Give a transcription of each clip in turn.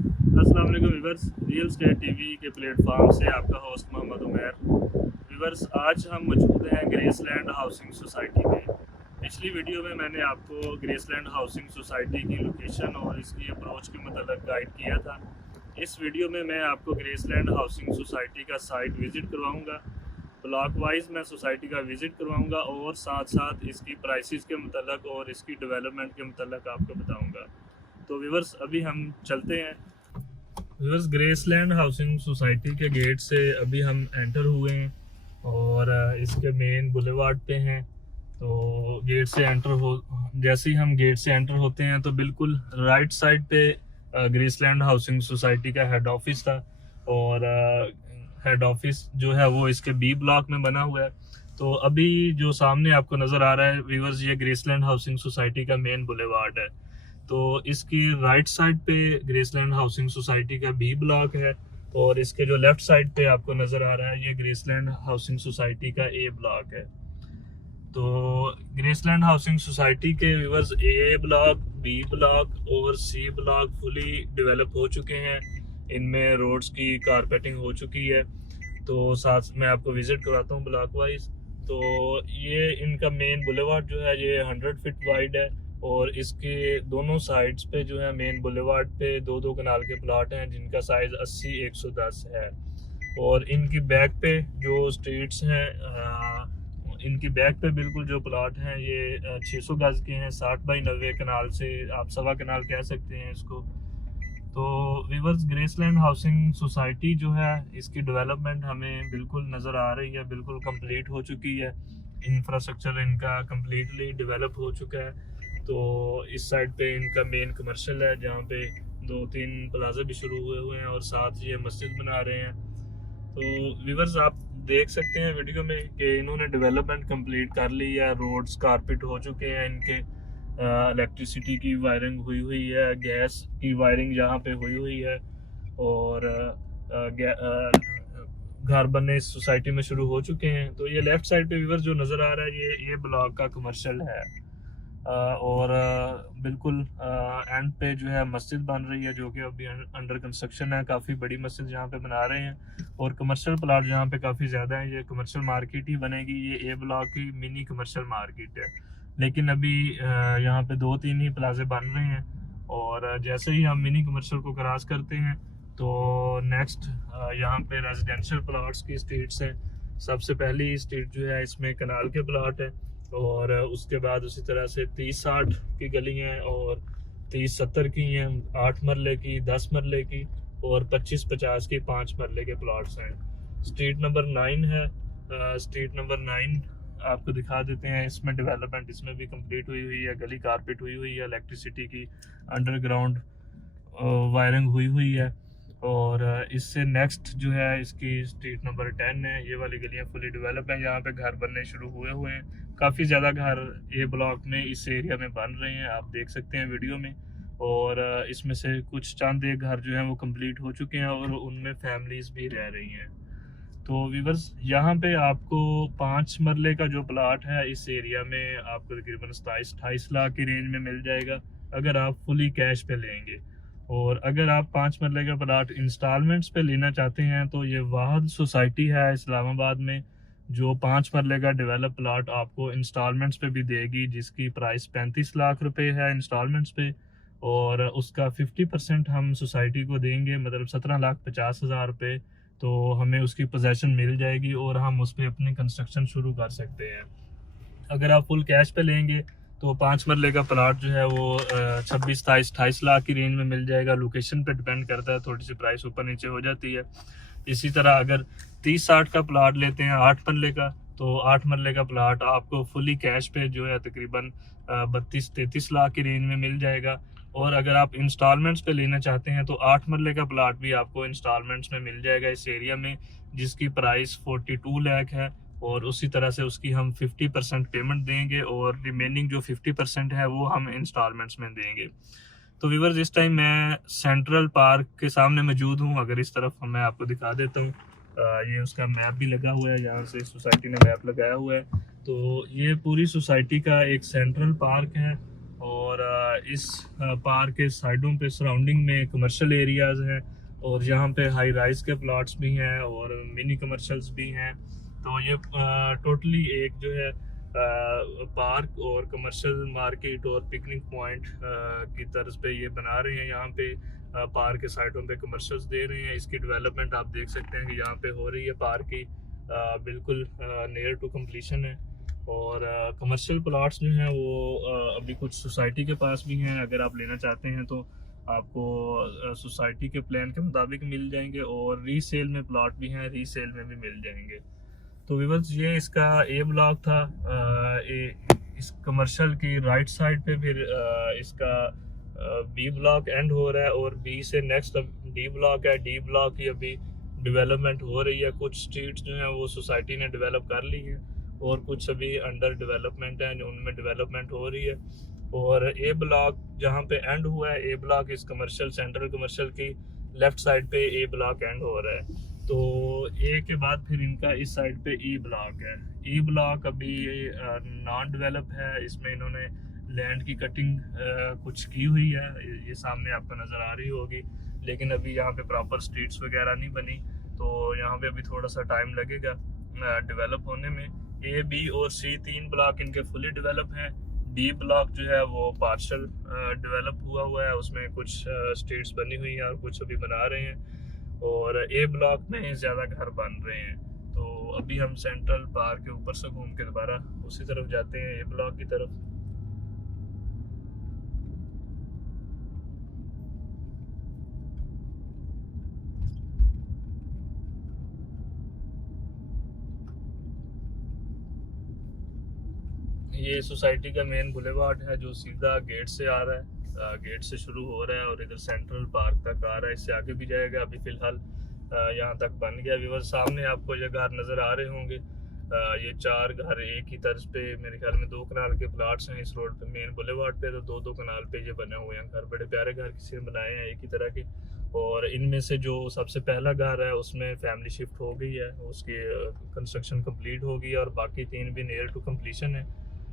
अस्सलाम वालेकुम viewers, real estate TV के प्लेटफॉर्म से आपका होस्ट मोहम्मद उमैर। व्यूअर्स, आज हम मौजूद हैं ग्रेसलैंड हाउसिंग सोसाइटी में। पिछली वीडियो में मैंने आपको ग्रेसलैंड हाउसिंग सोसाइटी की लोकेशन और इसकी अप्रोच के मतलब गाइड किया था। इस वीडियो में मैं आपको ग्रेसलैंड हाउसिंग सोसाइटी का साइट विज़िट करवाऊँगा। ब्लॉक वाइज मैं सोसाइटी का विज़िट करवाऊँगा और साथ साथ इसकी प्राइसेस के मतलब और इसकी डेवलपमेंट के मतलब आपको बताऊँगा। तो व्यूअर्स, अभी हम चलते हैं। व्यूअर्स, ग्रेसलैंड हाउसिंग सोसाइटी के गेट से अभी हम एंटर हुए हैं और इसके मेन बुलेवार्ड पे हैं। तो गेट से एंटर हो जैसे ही हम गेट से एंटर होते हैं तो बिल्कुल राइट साइड पे ग्रेसलैंड हाउसिंग सोसाइटी का हेड ऑफिस था और हेड ऑफिस जो है वो इसके बी ब्लॉक में बना हुआ है। तो अभी जो सामने आपको नज़र आ रहा है व्यूअर्स, ये ग्रेसलैंड हाउसिंग सोसाइटी का मेन बुलेवार्ड है। तो इसकी राइट साइड पे ग्रेसलैंड हाउसिंग सोसाइटी का बी ब्लॉक है और इसके जो लेफ्ट साइड पे आपको नज़र आ रहा है ये ग्रेसलैंड हाउसिंग सोसाइटी का ए ब्लॉक है। तो ग्रेसलैंड हाउसिंग सोसाइटी के व्यूअर्स, ए ब्लॉक, बी ब्लॉक और सी ब्लॉक फुली डेवलप हो चुके हैं। इनमें रोड्स की कारपेटिंग हो चुकी है। तो साथ मैं आपको विजिट कराता हूँ ब्लॉक वाइज। तो ये इनका मेन बुलेवार्ड जो है ये 100 फीट वाइड है और इसके दोनों साइड्स पे जो है मेन बुलेवार्ड पे दो दो कनाल के प्लाट हैं जिनका साइज 80-110 है। और इनकी बैक पे जो स्ट्रीट्स हैं, इनकी बैक पे बिल्कुल जो प्लाट हैं ये 600 गज के हैं, 60 बाई 90 कनाल से आप सवा कनाल कह सकते हैं इसको। तो वीवर्स, ग्रेसलैंड हाउसिंग सोसाइटी जो है इसकी डेवलपमेंट हमें बिल्कुल नज़र आ रही है, बिल्कुल कंप्लीट हो चुकी है। इंफ्रास्ट्रक्चर इनका कम्प्लीटली डेवलप हो चुका है। तो इस साइड पे इनका मेन कमर्शियल है जहाँ पे 2-3 प्लाजा भी शुरू हुए हुए हैं और साथ ये मस्जिद बना रहे हैं। तो व्यूवर्स, आप देख सकते हैं वीडियो में कि इन्होंने डेवलपमेंट कंप्लीट कर ली है। रोड्स कारपेट हो चुके हैं इनके, इलेक्ट्रिसिटी की वायरिंग हुई हुई है, गैस की वायरिंग यहाँ पे हुई हुई है और घर बनने इस सोसाइटी में शुरू हो चुके हैं। तो ये लेफ्ट साइड पे व्यूवर्स जो नज़र आ रहा है ये ब्लॉक का कमर्शियल है। और बिल्कुल एंड पे जो है मस्जिद बन रही है जो कि अभी अंडर कंस्ट्रक्शन है। काफ़ी बड़ी मस्जिद यहाँ पे बना रहे हैं और कमर्शियल प्लाट यहाँ पे काफ़ी ज़्यादा है। ये कमर्शियल मार्केट ही बनेगी, ये ए ब्लॉक की मिनी कमर्शियल मार्केट है। लेकिन अभी यहाँ पे 2-3 ही प्लाजे बन रहे हैं और जैसे ही हम मिनी कमर्शियल को क्रॉस करते हैं तो नेक्स्ट यहाँ पे रेजिडेंशियल प्लाट्स की स्ट्रीट्स हैं। सबसे पहली स्ट्रीट जो है इसमें कनाल के प्लाट है और उसके बाद उसी तरह से 30-60 की गली हैं और 30-70 की हैं, 8 मरले की, 10 मरले की और 25-50 की 5 मरले के प्लॉट्स हैं। स्ट्रीट नंबर 9 है। स्ट्रीट नंबर 9 आपको दिखा देते हैं। इसमें डेवलपमेंट इसमें भी कंप्लीट हुई हुई है, गली कारपेट हुई हुई है, इलेक्ट्रिसिटी की अंडरग्राउंड वायरिंग हुई हुई है। और इससे नेक्स्ट जो है इसकी स्ट्रीट नंबर 10 है। ये वाली गलियां फुली डेवलप हैं, यहाँ पे घर बनने शुरू हुए हुए हैं। काफ़ी ज़्यादा घर ए ब्लॉक में इस एरिया में बन रहे हैं, आप देख सकते हैं वीडियो में। और इसमें से कुछ चंद एक घर जो हैं वो कंप्लीट हो चुके हैं और उनमें फैमिलीज भी रह रही हैं। तो वीवर्स, यहाँ पे आपको 5 मरले का जो प्लाट है इस एरिया में आपको तकरीबन 27-28 लाख की रेंज में मिल जाएगा अगर आप फुली कैश पे लेंगे। और अगर आप 5 मरले का प्लाट इंस्टॉलमेंट्स पे लेना चाहते हैं तो ये वाहद सोसाइटी है इस्लामाबाद में जो 5 मरले का डेवलप प्लाट आपको इंस्टॉलमेंट्स पे भी देगी, जिसकी प्राइस 35 लाख रुपए है इंस्टॉलमेंट्स पे। और उसका 50% हम सोसाइटी को देंगे, मतलब 17,50,000 रुपये। तो हमें उसकी पोजेसन मिल जाएगी और हम उस पर अपनी कंस्ट्रक्शन शुरू कर सकते हैं। अगर आप फुल कैश पे लेंगे तो 5 मरले का प्लाट जो है वो 26-27-28 लाख की रेंज में मिल जाएगा। लोकेशन पे डिपेंड करता है, थोड़ी सी प्राइस ऊपर नीचे हो जाती है। इसी तरह अगर 30-60 का प्लाट लेते हैं 8 मरले का, तो 8 मरले का प्लाट आपको फुली कैश पे जो है तकरीबन 32-33 लाख की रेंज में मिल जाएगा। और अगर आप इंस्टॉलमेंट्स पे लेना चाहते हैं तो 8 मरले का प्लाट भी आपको इंस्टॉलमेंट्स में मिल जाएगा इस एरिया में, जिसकी प्राइस 42 लाख है। और उसी तरह से उसकी हम 50% पेमेंट देंगे और रिमेनिंग जो 50% है वो हम इंस्टॉलमेंट्स में देंगे। तो व्यूअर्स, इस टाइम मैं सेंट्रल पार्क के सामने मौजूद हूँ। अगर इस तरफ मैं आपको दिखा देता हूँ, ये उसका मैप भी लगा हुआ है, यहाँ से सोसाइटी ने मैप लगाया हुआ है। तो ये पूरी सोसाइटी का एक सेंट्रल पार्क है और इस पार्क के साइडों पे सराउंडिंग में कमर्शियल एरियाज़ हैं और यहाँ पे हाई राइज के प्लॉट्स भी हैं और मिनी कमर्शियल्स भी हैं। तो ये टोटली एक जो है पार्क और कमर्शियल मार्केट और पिकनिक पॉइंट की तर्ज पे ये बना रहे हैं। यहाँ पे पार्क के साइडों पे कमर्शियल्स दे रहे हैं। इसकी डेवलपमेंट आप देख सकते हैं कि यहाँ पे हो रही है। पार्क की बिल्कुल नियर टू कंप्लीशन है और कमर्शियल प्लॉट्स जो हैं वो अभी कुछ सोसाइटी के पास भी हैं। अगर आप लेना चाहते हैं तो आपको सोसाइटी के प्लान के मुताबिक मिल जाएंगे और रीसेल में प्लॉट भी हैं, रीसेल में भी मिल जाएंगे। तो व्यूअर्स ये इसका ए ब्लॉक था। इस कमर्शियल की राइट साइड पे फिर इसका बी ब्लॉक एंड हो रहा है और बी से नेक्स्ट डी ब्लॉक है। डी ब्लॉक की अभी डेवलपमेंट हो रही है। कुछ स्ट्रीट्स जो हैं वो सोसाइटी ने डेवलप कर ली है और कुछ अभी अंडर डेवलपमेंट है, उनमें डेवलपमेंट हो रही है। और ए ब्लॉक जहाँ पे एंड हुआ है, ए ब्लॉक इस कमर्शियल सेंट्रल कमर्शियल की लेफ्ट साइड पे ए ब्लॉक एंड हो रहा है। तो ए के बाद फिर इनका इस साइड पे ई ब्लॉक है। ई ब्लॉक अभी नॉन डेवलप है। इसमें इन्होंने लैंड की कटिंग कुछ की हुई है, ये सामने आपको नज़र आ रही होगी, लेकिन अभी यहाँ पे प्रॉपर स्ट्रीट्स वगैरह नहीं बनी। तो यहाँ पे अभी थोड़ा सा टाइम लगेगा डेवलप होने में। ए बी और सी 3 ब्लॉक इनके फुली डेवलप हैं। डी ब्लॉक जो है वो पार्शल डेवलप हुआ है, उसमें कुछ स्ट्रीट्स बनी हुई हैं और कुछ अभी बना रहे हैं। और ए ब्लॉक में ज़्यादा घर बन रहे हैं। तो अभी हम सेंट्रल पार्क के ऊपर से घूम के दोबारा उसी तरफ जाते हैं, ए ब्लॉक की तरफ। ये सोसाइटी का मेन बुलेवार्ड है जो सीधा गेट से आ रहा है, गेट से शुरू हो रहा है और इधर सेंट्रल पार्क तक आ रहा है। इससे आगे भी जाएगा। अभी फिलहाल यहाँ तक बन गया। व्यूअर सामने आपको ये घर नज़र आ रहे होंगे। ये 4 घर एक ही तर्ज पे, मेरे ख्याल में 2 कनाल के प्लाट्स हैं इस रोड पे, मेन बुलेवार्ड पे। तो 2-2 कनाल पे ये बने हुए हैं घर। बड़े प्यारे घर किसी ने बनाए हैं एक ही तरह के। और इनमें से जो सबसे पहला घर है उसमें फैमिली शिफ्ट हो गई है, उसकी कंस्ट्रक्शन कंप्लीट हो गई है और बाकी 3 भी नियर टू कंप्लीशन है।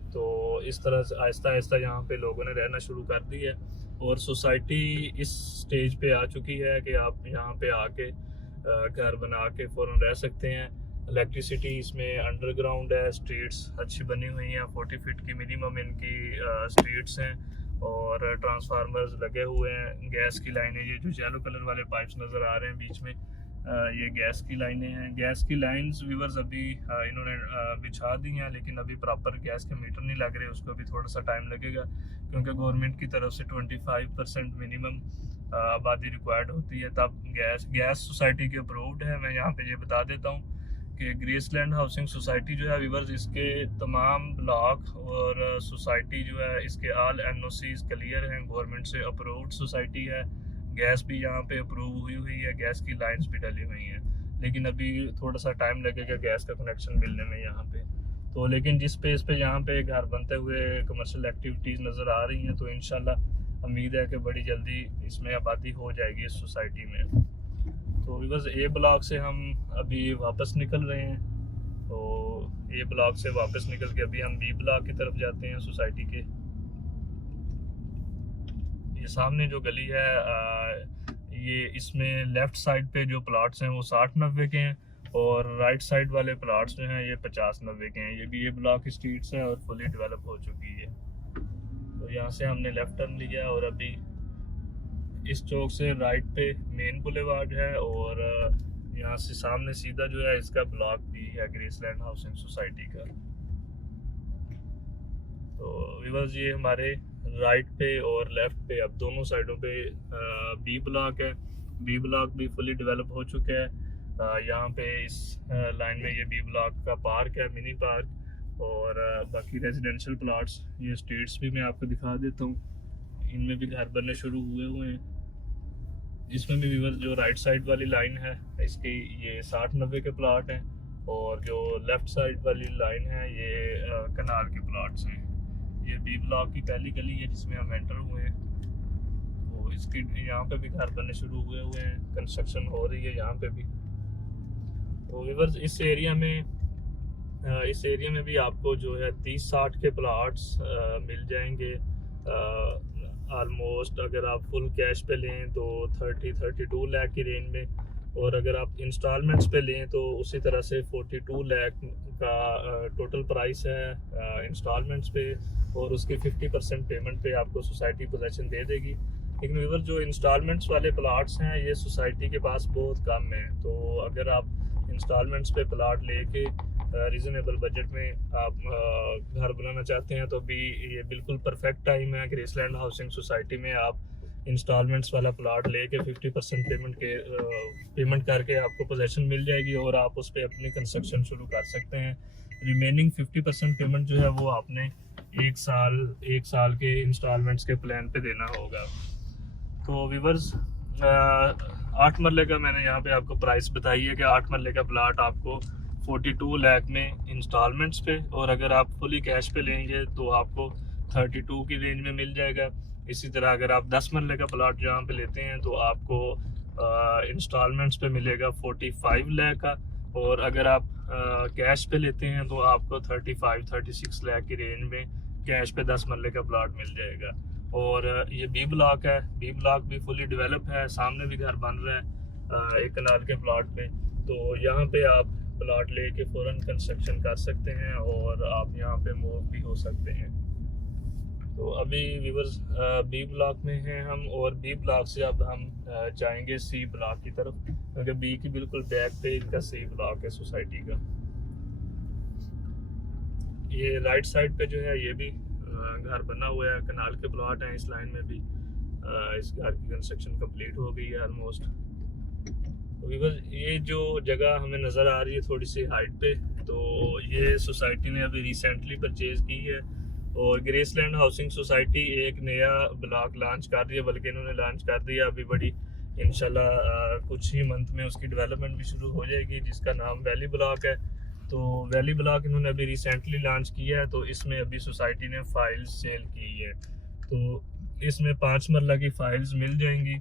तो इस तरह से आहिस्ता आहिस्ता यहाँ पे लोगों ने रहना शुरू कर दी है और सोसाइटी इस स्टेज पे आ चुकी है कि आप यहाँ पे आके घर बना के फ़ौरन रह सकते हैं। इलेक्ट्रिसिटी इसमें अंडरग्राउंड है, स्ट्रीट्स अच्छी बनी हुई हैं, 40 फीट की मिनिमम इनकी स्ट्रीट्स हैं और ट्रांसफार्मर्स लगे हुए हैं। गैस की लाइनें, ये जो येलो कलर वाले पाइप्स नज़र आ रहे हैं बीच में, ये गैस की लाइनें हैं। गैस की लाइंस व्यूअर्स अभी इन्होंने बिछा दी हैं, लेकिन अभी प्रॉपर गैस के मीटर नहीं लग रहे, उसको अभी थोड़ा सा टाइम लगेगा क्योंकि गवर्नमेंट की तरफ से 25% मिनिमम आबादी रिक्वायर्ड होती है तब गैस सोसाइटी के अप्रूव्ड है। मैं यहाँ पे ये बता देता हूँ कि ग्रेसलैंड हाउसिंग सोसाइटी जो है व्यूअर्स, इसके तमाम ब्लॉक और सोसाइटी जो है इसके ऑल NOCs क्लियर हैं, गवर्नमेंट से अप्रूव्ड सोसाइटी है। गैस भी यहाँ पे अप्रूव हुई है, गैस की लाइंस भी डली हुई हैं, लेकिन अभी थोड़ा सा टाइम लगेगा गैस का कनेक्शन मिलने में यहाँ पे। तो लेकिन जिस पेस पे यहाँ पे घर बनते हुए कमर्शियल एक्टिविटीज़ नज़र आ रही हैं, तो इंशाल्लाह उम्मीद है कि बड़ी जल्दी इसमें आबादी हो जाएगी इस सोसाइटी में। तो बस ए ब्लॉक से हम अभी वापस निकल रहे हैं। तो ए ब्लॉक से वापस निकल के अभी हम बी ब्लॉक की तरफ जाते हैं सोसाइटी के। ये सामने जो गली है ये इसमें लेफ़्ट साइड पे जो प्लाट्स हैं वो 60-90 के हैं और राइट साइड वाले प्लाट्स जो हैं ये 50-90 के हैं। ये भी ये ब्लॉक की स्ट्रीट्स हैं और फुली डेवलप हो चुकी है। तो यहाँ से हमने लेफ़्ट टर्न लिया और अभी इस चौक से राइट पे मेन बुलेवार्ड है और यहाँ से सामने सीधा जो है इसका ब्लॉक भी है ग्रेसलैंड हाउसिंग सोसाइटी का। तो व्यूअर्स ये हमारे राइट पे और लेफ्ट पे अब दोनों साइडों पे बी ब्लॉक है। बी ब्लॉक भी फुली डेवलप हो चुका है। यहाँ पे इस लाइन में ये बी ब्लॉक का पार्क है, मिनी पार्क, और बाकी रेजिडेंशियल प्लॉट्स, ये स्ट्रीट्स भी मैं आपको दिखा देता हूँ, इनमें भी घर बनने शुरू हुए हैं। इसमें भी व्यूअर्स जो राइट साइड वाली लाइन है इसकी ये 60-90 के प्लॉट हैं और जो लेफ़्ट साइड वाली लाइन है ये कनाल के प्लॉट्स हैं। ये बी ब्लॉक की पहली गली है जिसमें हम एंटर हुए हैं। तो इसकी यहाँ पे भी घर बनने शुरू हुए हैं, कंस्ट्रक्शन हो रही है यहाँ पे भी। तो व्यूअर्स इस एरिया में भी आपको जो है 30-60 के प्लॉट्स मिल जाएंगे ऑलमोस्ट अगर आप फुल कैश पे लें तो 32 लाख की रेंज में, और अगर आप इंस्टॉलमेंट्स पे लें तो उसी तरह से 42 लाख का टोटल प्राइस है इंस्टॉलमेंट्स पे, और उसकी 50% पेमेंट पे आपको सोसाइटी पोजेसन दे देगी। लेकिन व्यूअर जो इंस्टॉलमेंट्स वाले प्लाट्स हैं ये सोसाइटी के पास बहुत कम है, तो अगर आप इंस्टॉलमेंट्स पे प्लाट लेके रीज़नेबल बजट में आप घर बनाना चाहते हैं तो भी ये बिल्कुल परफेक्ट टाइम है। ग्रेसलैंड हाउसिंग सोसाइटी में आप इंस्टॉलमेंट्स वाला प्लाट लेके 50% पेमेंट करके आपको पोजेसन मिल जाएगी, और आप उस पर अपनी कंस्ट्रक्शन शुरू कर सकते हैं। रिमेनिंग 50% पेमेंट जो है वो आपने एक साल के इंस्टॉलमेंट्स के प्लान पे देना होगा। तो व्यूअर्स 8 मरले का मैंने यहाँ पे आपको प्राइस बताई है कि 8 मरले का प्लाट आपको 42 लाख में इंस्टॉलमेंट्स पे, और अगर आप फुली कैश पे लेंगे तो आपको 32 की रेंज में मिल जाएगा। इसी तरह अगर आप 10 मरले का प्लाट जहाँ पे लेते हैं तो आपको इंस्टॉलमेंट्स पे मिलेगा 45 लाख का, और अगर आप कैश पे लेते हैं तो आपको 36 लाख की रेंज में कैश पे 10 मरले का प्लाट मिल जाएगा। और ये बी ब्लॉक है, बी ब्लॉक भी फुली डेवलप है, सामने भी घर बन रहा है एक कनाल के प्लाट पे, तो यहाँ पे आप प्लाट लेके फ़ौरन कंस्ट्रक्शन कर सकते हैं और आप यहाँ पे मूव भी हो सकते हैं। तो अभी व्यूअर्स बी ब्लॉक में हैं हम, और बी ब्लॉक से अब हम जाएंगे सी ब्लॉक की तरफ, क्योंकि बी की बिल्कुल बैक पे इनका सी ब्लॉक है सोसाइटी का। ये राइट साइड पे जो है ये भी घर बना हुआ है, कनाल के प्लॉट हैं इस लाइन में भी। इस घर की कंस्ट्रक्शन कंप्लीट हो गई है ऑलमोस्ट। तो ये जो जगह हमें नज़र आ रही है थोड़ी सी हाइट पे, तो ये सोसाइटी ने अभी रिसेंटली परचेज़ की है, और ग्रेसलैंड हाउसिंग सोसाइटी एक नया ब्लॉक लॉन्च कर रही है, बल्कि इन्होंने लॉन्च कर दिया अभी बड़ी इंशाल्लाह कुछ ही मंथ में उसकी डेवलपमेंट भी शुरू हो जाएगी, जिसका नाम वैली ब्लॉक है। तो वैली ब्लॉक इन्होंने अभी रिसेंटली लॉन्च किया है, तो इसमें अभी सोसाइटी ने फाइल्स सेल की है, तो इसमें 5 मरला की फाइल्स मिल जाएंगी।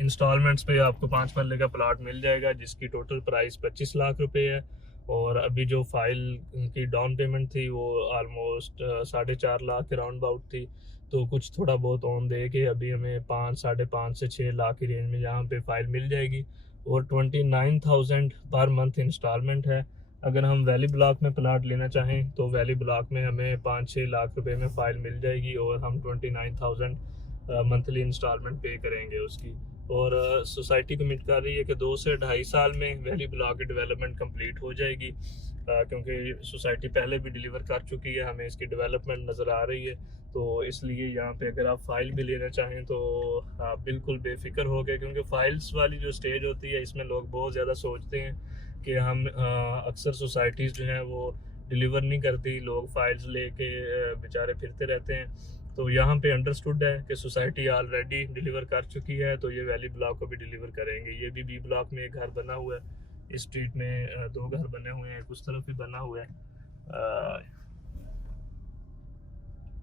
इंस्टॉलमेंट्स पे आपको 5 मरले का प्लाट मिल जाएगा, जिसकी टोटल प्राइस 25 लाख रुपए है, और अभी जो फाइल की डाउन पेमेंट थी वो ऑलमोस्ट 4.5 लाख के राउंड अबाउट थी, तो कुछ थोड़ा बहुत ऑन दे के अभी हमें 5-5.5 से 6 लाख की रेंज में यहाँ पे फाइल मिल जाएगी, और 29,000 पर मंथ इंस्टॉलमेंट है। अगर हम वैली ब्लॉक में प्लाट लेना चाहें तो वैली ब्लॉक में हमें 5-6 लाख रुपए में फ़ाइल मिल जाएगी, और हम 29,000 मंथली इंस्टॉलमेंट पे करेंगे उसकी। और सोसाइटी कमिट कर रही है कि 2 से 2.5 साल में वैली ब्लॉक की डेवलपमेंट कंप्लीट हो जाएगी, क्योंकि सोसाइटी पहले भी डिलीवर कर चुकी है, हमें इसकी डेवलपमेंट नज़र आ रही है। तो इसलिए यहाँ पे अगर आप फाइल भी लेना चाहें तो आप बिल्कुल बेफिक्र हो गए, क्योंकि फाइल्स वाली जो स्टेज होती है इसमें लोग बहुत ज़्यादा सोचते हैं कि हम अक्सर सोसाइटीज़ जो हैं वो डिलीवर नहीं करती, लोग फाइल्स लेके बेचारे फिरते रहते हैं। तो यहाँ पे अंडरस्टूड है कि सोसाइटी ऑलरेडी डिलीवर कर चुकी है, तो ये वैली ब्लॉक को भी डिलीवर करेंगे। ये भी बी ब्लॉक में एक घर बना हुआ है, इस स्ट्रीट में 2 घर बने हुए हैं, उस तरफ भी बना हुआ है।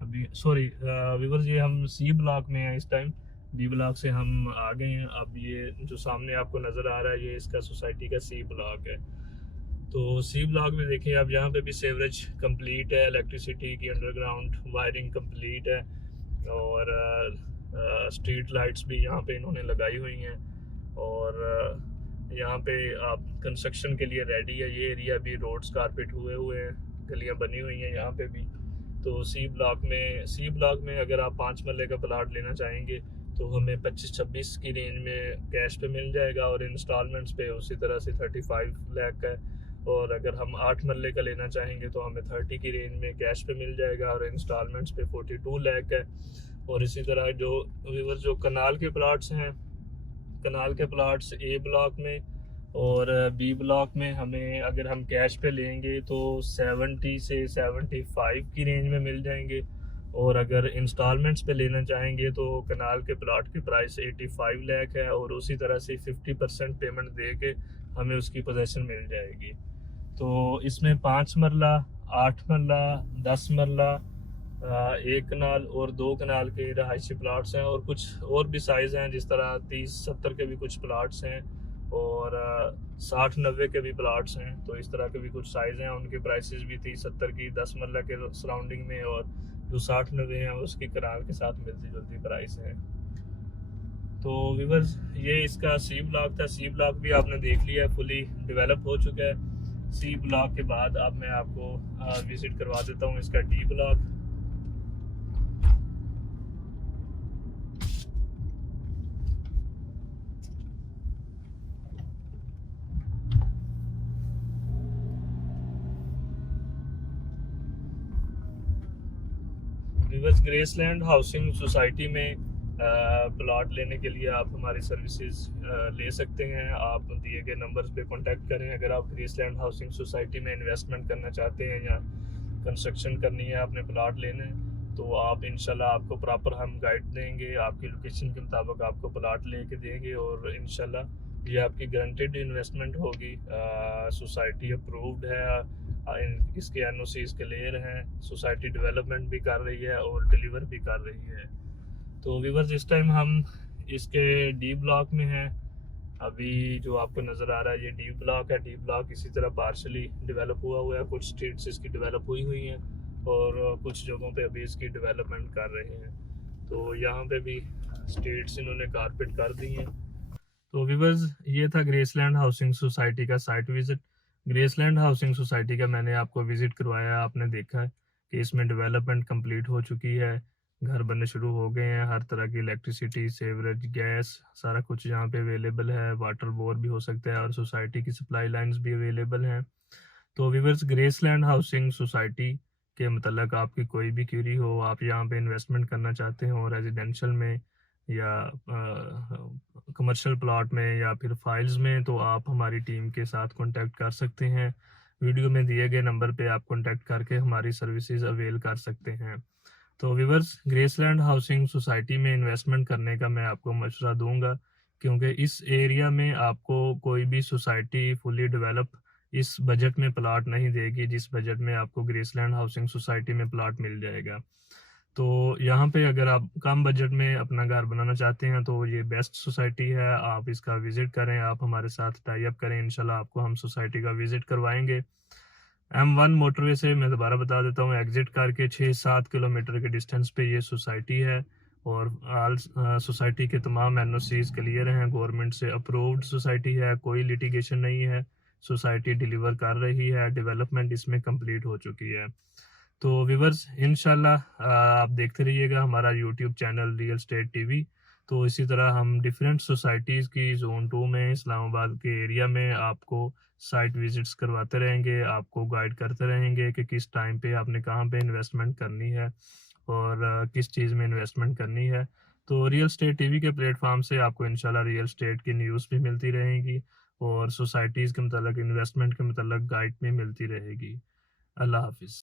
अभी सॉरी व्यूअर्स, ये हम सी ब्लॉक में हैं इस टाइम, बी ब्लॉक से हम आ गए हैं। अब ये जो सामने आपको नज़र आ रहा है ये इसका सोसाइटी का सी ब्लॉक है। तो सी ब्लॉक में देखिए आप, यहाँ पे भी सीवरेज कंप्लीट है, इलेक्ट्रिसिटी की अंडरग्राउंड वायरिंग कंप्लीट है, और स्ट्रीट लाइट्स भी यहाँ पे इन्होंने लगाई हुई हैं, और यहाँ पे आप कंस्ट्रक्शन के लिए रेडी है। ये एरिया भी रोड्स कारपेट हुए हैं, गलियाँ बनी हुई हैं यहाँ पे भी। तो सी ब्लॉक में अगर आप 5 मरले का प्लाट लेना चाहेंगे तो हमें 25-26 की रेंज में कैश पे मिल जाएगा, और इंस्टॉलमेंट्स पे उसी तरह से 35 लाख का है। और अगर हम 8 मरले का लेना चाहेंगे तो हमें 30 की रेंज में कैश पे मिल जाएगा, और इंस्टॉलमेंट्स पे 42 लाख है। और इसी तरह जो कनाल के प्लाट्स हैं, कनाल के प्लाट्स ए ब्लॉक में और बी ब्लॉक में हमें अगर हम कैश पे लेंगे तो 70 से 75 की रेंज में मिल जाएंगे, और अगर इंस्टॉलमेंट्स पे लेना चाहेंगे तो कनाल के प्लाट की प्राइस 85 लाख है, और उसी तरह से 50% पेमेंट दे के हमें उसकी पोजेसन मिल जाएगी। तो इसमें 5 मरला, 8 मरला, 10 मरला, 1 कनाल और 2 कनाल के रहायशी प्लाट्स हैं, और कुछ और भी साइज़ हैं, जिस तरह 30-70 के भी कुछ प्लाट्स हैं, और 60-90 के भी प्लाट्स हैं। तो इस तरह के भी कुछ साइज़ हैं, उनके प्राइसेस भी 30-70 की 10 मरला के सराउंडिंग में, और जो 60-90 हैं उसकी करार के साथ मिलती जुलती प्राइस है। तो व्यूवर्स ये इसका सी ब्लॉक था। सी ब्लॉक भी आपने देख लिया, फुली डेवलप हो चुका है। सी ब्लॉक के बाद अब मैं आपको विजिट करवा देता हूँ इसका D block. Viewers grassland housing society में प्लॉट लेने के लिए आप हमारी सर्विसेज ले सकते हैं। आप दिए गए नंबर्स पे कांटेक्ट करें। अगर आप ग्रेसलैंड हाउसिंग सोसाइटी में इन्वेस्टमेंट करना चाहते हैं या कंस्ट्रक्शन करनी है, आपने प्लॉट लेना है, तो आप इंशाल्लाह आपको प्रॉपर हम गाइड देंगे, आपकी लोकेशन के मुताबिक आपको प्लॉट लेके देंगे और इंशाल्लाह ये आपकी गारंटेड इन्वेस्टमेंट होगी। सोसाइटी अप्रूव्ड है, इसके एनओसीज क्लियर हैं, सोसाइटी डेवलपमेंट भी कर रही है और डिलीवर भी कर रही है। तो व्यूवर्स इस टाइम हम इसके डी ब्लॉक में हैं। अभी जो आपको नज़र आ रहा है ये डी ब्लॉक है। डी ब्लॉक इसी तरह पार्शली डेवलप हुआ है, कुछ स्ट्रीट्स इसकी डेवलप हुई हैं और कुछ जगहों पे अभी इसकी डेवलपमेंट कर रहे हैं। तो यहाँ पे भी स्ट्रीट्स इन्होंने कारपेट कर दी हैं। तो व्यूवर्स ये था ग्रेसलैंड हाउसिंग सोसाइटी का site visit. Grassland housing society का मैंने आपको विजिट करवाया, आपने देखा है कि इसमें डेवलपमेंट कंप्लीट हो चुकी है, घर बनने शुरू हो गए हैं, हर तरह की इलेक्ट्रिसिटी, सेवरेज, गैस सारा कुछ यहाँ पे अवेलेबल है, वाटर बोर भी हो सकता है और सोसाइटी की सप्लाई लाइंस भी अवेलेबल हैं। तो व्यूवर्स ग्रेसलैंड हाउसिंग सोसाइटी के मतलब आपकी कोई भी क्यूरी हो, आप यहाँ पे इन्वेस्टमेंट करना चाहते हो रेजिडेंशियल में या कमर्शियल प्लॉट में या फिर फाइल्स में, तो आप हमारी टीम के साथ कांटेक्ट कर सकते हैं। वीडियो में दिए गए नंबर पे आप कांटेक्ट करके हमारी सर्विसेज अवेल कर सकते हैं। तो व्यूवर्स ग्रेसलैंड हाउसिंग सोसाइटी में इन्वेस्टमेंट करने का मैं आपको मशवरा दूंगा, क्योंकि इस एरिया में आपको कोई भी सोसाइटी फुली डेवलप इस बजट में प्लाट नहीं देगी जिस बजट में आपको ग्रेसलैंड हाउसिंग सोसाइटी में प्लाट मिल जाएगा। तो यहाँ पे अगर आप कम बजट में अपना घर बनाना चाहते हैं तो ये बेस्ट सोसाइटी है, आप इसका विजिट करें, आप हमारे साथ टाई अप करें, इंशाल्लाह आपको हम सोसाइटी का विजिट करवाएंगे। M1 मोटरवे से मैं दोबारा बता देता हूँ, एग्जिट करके 6-7 किलोमीटर के डिस्टेंस पे ये सोसाइटी है और आल सोसाइटी के तमाम एनओसीज क्लियर हैं, गवर्नमेंट से अप्रूव्ड सोसाइटी है, कोई लिटिगेशन नहीं है, सोसाइटी डिलीवर कर रही है, डेवलपमेंट इसमें कंप्लीट हो चुकी है। तो व्यूवर्स इंशाल्लाह आप देखते रहिएगा हमारा YouTube channel real estate TV. तो इसी तरह हम डिफरेंट सोसाइटीज़ की जोन 2 में इस्लामाबाद के एरिया में आपको साइट विजिट्स करवाते रहेंगे, आपको गाइड करते रहेंगे कि किस टाइम पे आपने कहाँ पे इन्वेस्टमेंट करनी है और किस चीज़ में इन्वेस्टमेंट करनी है। तो रियल स्टेट टीवी के प्लेटफॉर्म से आपको इंशाल्लाह रियल स्टेट की न्यूज़ भी मिलती रहेंगी और सोसाइटीज़ के मतलब इन्वेस्टमेंट के मतलब गाइड भी मिलती रहेगी। अल्लाह हाफिज़।